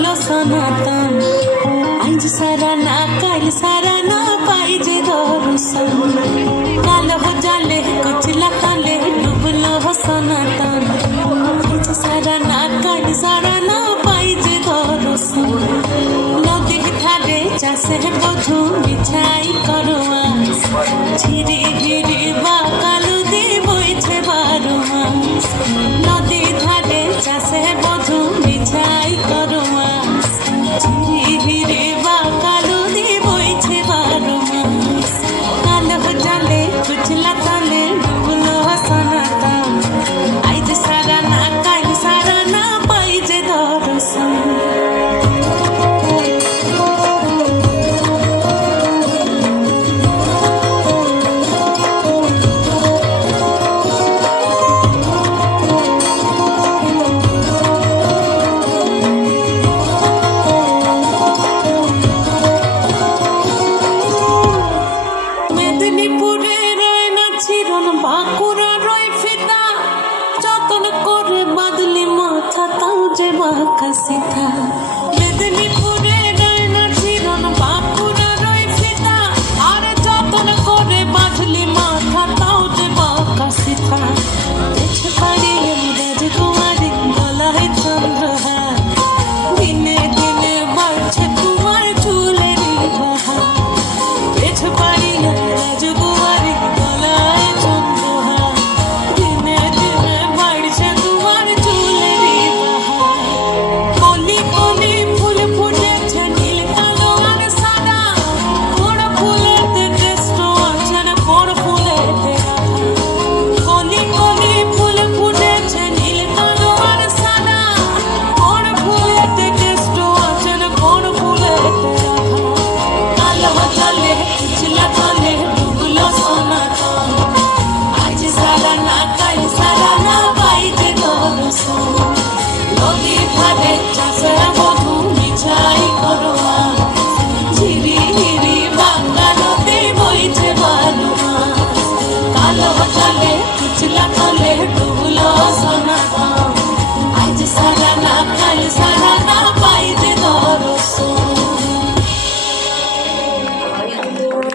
ছিল সনাতন আজ সারা না কাল সারা না পাই যে দর্শন কাল জালে কচলা কালে ডুবল সনাতন আজ সারা না কাল সারা না পাই যে দর্শন নদীর ধারে চাষের বধু বিছাই করো আস ধীরে ধীরে I've been tough and I'm